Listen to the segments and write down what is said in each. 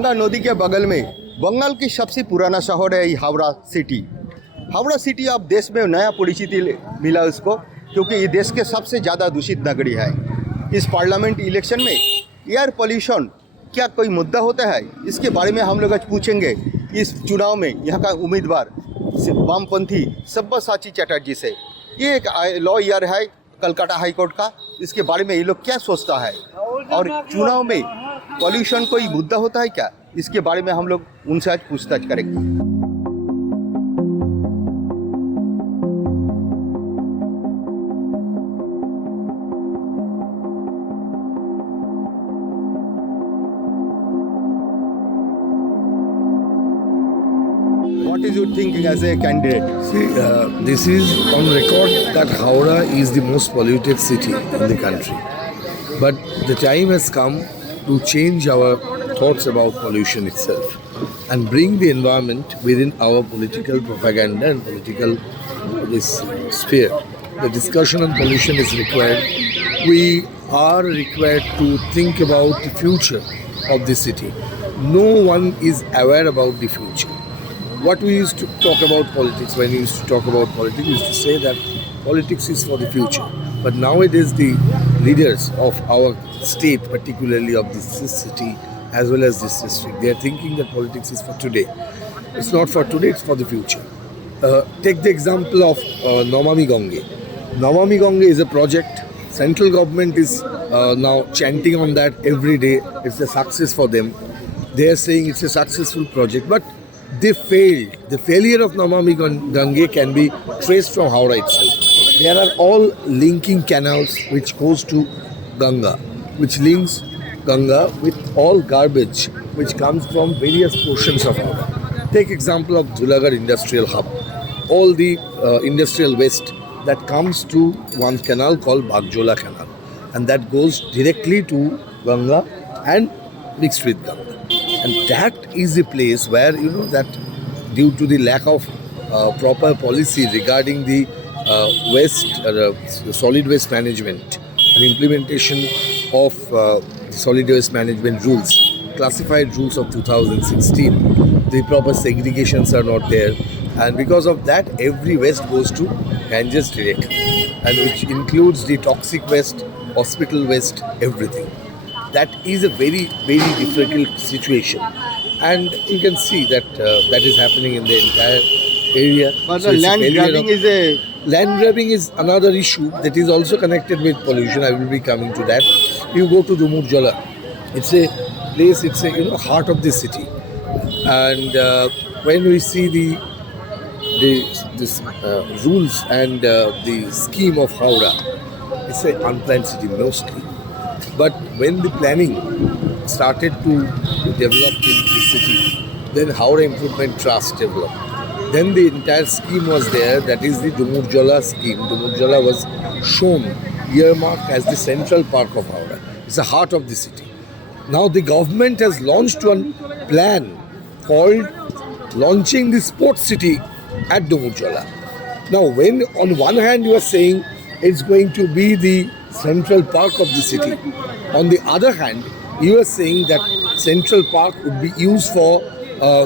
गंगा नदी के बगल में बंगाल की सबसे पुराना शहर है हावड़ा सिटी। हावड़ा सिटी अब देश में नया परिचिति मिला उसको, क्योंकि ये देश के सबसे ज़्यादा दूषित नगरी है। इस पार्लियामेंट इलेक्शन में एयर पोल्यूशन क्या कोई मुद्दा होता है, इसके बारे में हम लोग आज पूछेंगे इस चुनाव में यहाँ का उम्मीदवार वामपंथी सब्यसाची चटर्जी से। ये एक लॉयर है कलकत्ता हाई कोर्ट का, इसके बारे में ये लोग क्या सोचता है और चुनाव में पॉल्यूशन कोई मुद्दा होता है क्या, इसके बारे में हम लोग उनसे आज पूछताछ करेंगे। What is your thinking as a candidate? See, this is on record that Howrah is the most polluted city in the country. But the time has come to change our thoughts about pollution itself and bring the environment within our political propaganda and political sphere. The discussion on pollution is required. We are required to think about the future of the city. No one is aware about the future. What we used to talk about politics, when we used to talk about politics, we used to say that politics is for the future. But nowadays the leaders of our state, particularly of this city as well as this district, they are thinking that politics is for today. It's not for today, it's for the future. Take the example of Namami Gange. Namami Gange is a project. Central government is now chanting on that every day. It's a success for them. They are saying it's a successful project, but they failed. The failure of Namami Gange can be traced from Howrah itself. There are all linking canals which goes to Ganga, which links Ganga with all garbage which comes from various portions of Howrah. Take example of Dhulagarh Industrial Hub. All the industrial waste that comes to one canal called Bagjola Canal, and that goes directly to Ganga and mixed with Ganga. And that is a place where, that due to the lack of proper policy regarding the solid waste management and implementation of solid waste management rules, classified rules of 2016, the proper segregations are not there. And because of that, every waste goes to Ganges directly, and which includes the toxic waste, hospital waste, everything. That is a very, very difficult situation, and you can see that that is happening in the entire area. But so land grabbing is another issue that is also connected with pollution. I will be coming to that. You go to Dumurjala, it's a place. It's a heart of the city, and when we see the rules and the scheme of Howrah, it's an unplanned city mostly. But when the planning started to develop in the city, then Howrah Improvement Trust developed. Then the entire scheme was there, that is the Dumurjala scheme. Dumurjala was shown, earmarked as the central park of Howrah. It's the heart of the city. Now the government has launched one plan called launching the sports city at Dumurjala. Now when on one hand you are saying it's going to be the central park of the city, on the other hand you are saying that Central Park would be used for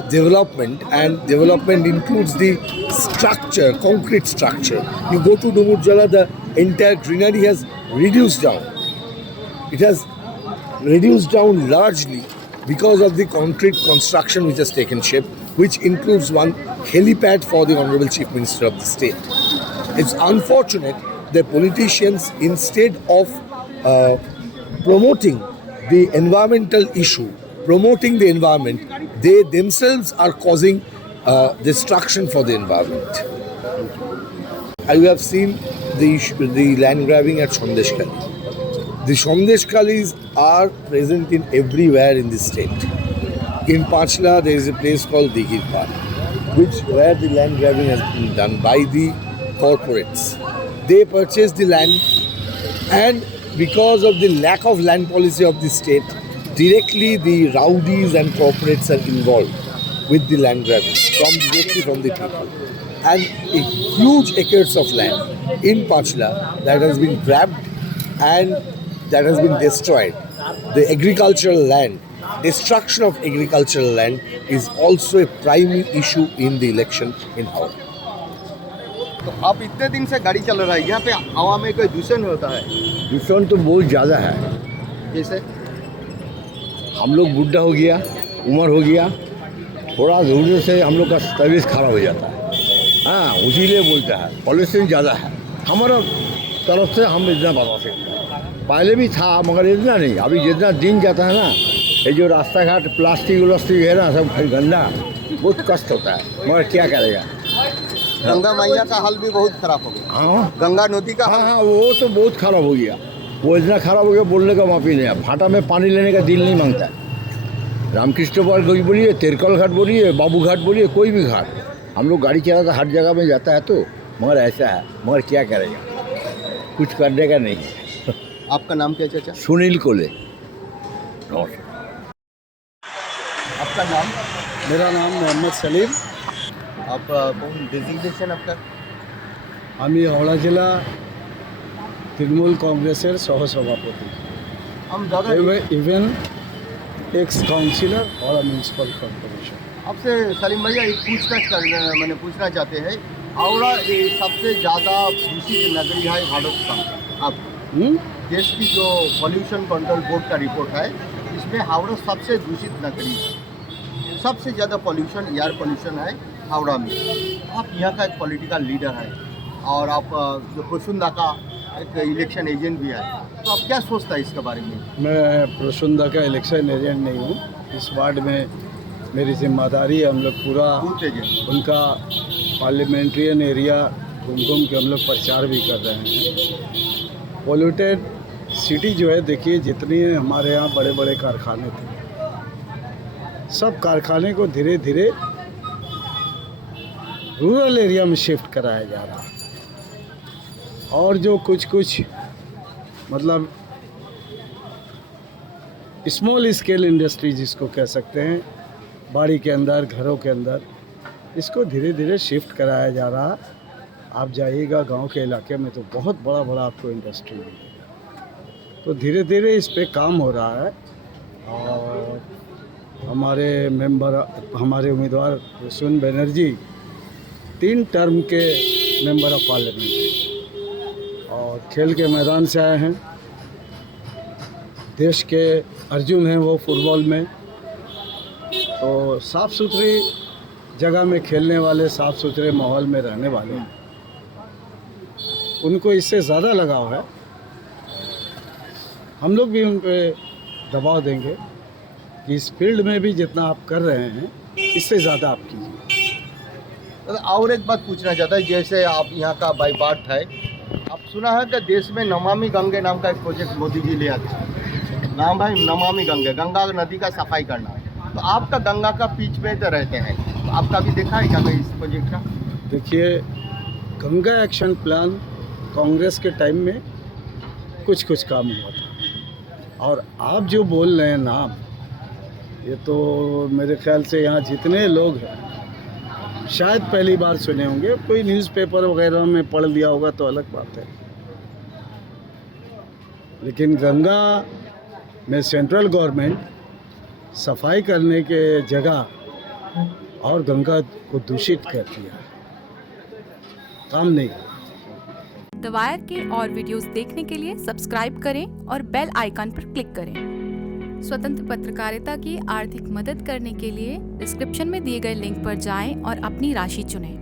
development, and development includes the structure, concrete structure. You go to Dumurjala, the entire greenery has reduced down. It has reduced down largely because of the concrete construction which has taken shape, which includes one helipad for the Honorable Chief Minister of the state. It's unfortunate that politicians, instead of promoting the environmental issue, promoting the environment, they themselves are causing destruction for the environment. I have seen the land grabbing at Sondeshkali. The Sondeshkalis are present in everywhere in the state. In Pachla, there is a place called Dighir Park, where the land grabbing has been done by the corporates. They purchase the land, and because of the lack of land policy of the state, directly the rowdies and corporates are involved with the land grabbing directly from the people. And a huge acres of land in Pachla that has been grabbed and that has been destroyed. The agricultural land destruction of agricultural land is also a primary issue in the election in Howrah. तो आप इतने दिन से गाड़ी चल रहा है, यहाँ पे हवा में कोई दूषण होता है? दूषण तो बहुत ज़्यादा है। जैसे हम लोग बुढ़ा हो गया, उम्र हो गया, थोड़ा दौड़ने से हम लोग का तबीयत खराब हो जाता है। हाँ, उसीलिए बोलता है पॉल्यूशन ज़्यादा है हमारा तरफ से। हम इतना बता सकते हैं, पहले भी था मगर इतना नहीं। अभी जितना दिन जाता है ना, ये जो रास्ता घाट प्लास्टिक व्लास्टिक है ना, सब गंदा, बहुत कष्ट होता है, मगर क्या करेगा। गंगा मैया का हाल भी बहुत खराब हो गया। हाँ गंगा नदी का हाँ हाँ, वो तो बहुत खराब हो गया। वो इतना खराब हो गया, बोलने का माफी नहीं है। भाटा में पानी लेने का दिल नहीं मांगता है। रामकृष्ण पार्क बोलिए, तिरकल घाट बोलिए, बाबू घाट बोलिए, कोई भी घाट, हम लोग गाड़ी चलाते हर जगह में जाता है। तो मगर ऐसा है, मगर क्या करेगा, कुछ करने का नहीं है। आपका नाम क्या चाचा? सुनील कोले। आपका नाम? मेरा नाम मोहम्मद सलीम। आप डेजिग्नेशन आपका? আমি হাওড়া জেলা তৃণমূল কংগ্রেসের সহসভাপতি, हम ज़्यादा even ex councillor Howrah municipal corporation. आपसे सलीम भैया एक मैंने पूछना चाहते हैं, हावड़ा ये सबसे ज़्यादा दूषित नगरी है भारत का। अब देश की जो पॉल्यूशन कंट्रोल बोर्ड का रिपोर्ट है, इसमें हावड़ा सबसे दूषित नगरी है। सबसे ज़्यादा पॉल्यूशन, एयर पॉल्यूशन है हावड़ा में। आप यहाँ का एक पॉलिटिकल लीडर है और आप जो प्रसुंदा का एक इलेक्शन एजेंट भी है, तो आप क्या सोचता है इसके बारे में? मैं प्रसुंदा का इलेक्शन एजेंट नहीं हूँ। इस वार्ड में मेरी जिम्मेदारी है। हम लोग पूरा बूथ एजेंट। उनका पार्लियामेंट्रियन एरिया घूम घूम के हम लोग प्रचार भी कर रहे हैं। पॉल्यूटेड सिटी जो है, देखिए जितनी हमारे यहाँ बड़े बड़े कारखाने थे, सब कारखाने को धीरे धीरे रूरल एरिया में शिफ्ट कराया जा रहा है। और जो कुछ मतलब स्मॉल स्केल इंडस्ट्री जिसको कह सकते हैं, बाड़ी के अंदर, घरों के अंदर, इसको धीरे धीरे शिफ्ट कराया जा रहा है। आप जाइएगा गांव के इलाके में तो बहुत बड़ा बड़ा आपको इंडस्ट्री मिलेगा। तो धीरे धीरे इस पे काम हो रहा है। और हमारे उम्मीदवार प्रसून बनर्जी 3 टर्म के मेंबर ऑफ पार्लियामेंट और खेल के मैदान से आए हैं। देश के अर्जुन हैं वो फुटबॉल में। तो साफ़ सुथरी जगह में खेलने वाले, साफ़ सुथरे माहौल में रहने वाले, उनको इससे ज़्यादा लगाव है। हम लोग भी उन पे दबाव देंगे कि इस फील्ड में भी जितना आप कर रहे हैं, इससे ज़्यादा आप कीजिए। और एक बात पूछना चाहता है, जैसे आप यहाँ का बाई बार्थ है, आप सुना है कि देश में नमामि गंगे नाम का एक प्रोजेक्ट मोदी जी ले आते हैं। नाम है नमामि गंगे, गंगा नदी का सफाई करना। तो आपका गंगा का बीच में तो रहते हैं, तो आपका भी देखा है क्या इस प्रोजेक्ट का? देखिए, गंगा एक्शन प्लान कांग्रेस के टाइम में कुछ काम हुआ था। और आप जो बोल रहे हैं नाम, ये तो मेरे ख्याल से यहाँ जितने लोग हैं शायद पहली बार सुने होंगे। कोई न्यूज़पेपर वगैरह में पढ़ लिया होगा तो अलग बात है। लेकिन गंगा में सेंट्रल गवर्नमेंट सफाई करने के जगह और गंगा को दूषित करती है, काम नहीं। द वायर के और वीडियोस देखने के लिए सब्सक्राइब करें और बेल आइकन पर क्लिक करें। स्वतंत्र पत्रकारिता की आर्थिक मदद करने के लिए डिस्क्रिप्शन में दिए गए लिंक पर जाएं और अपनी राशि चुनें।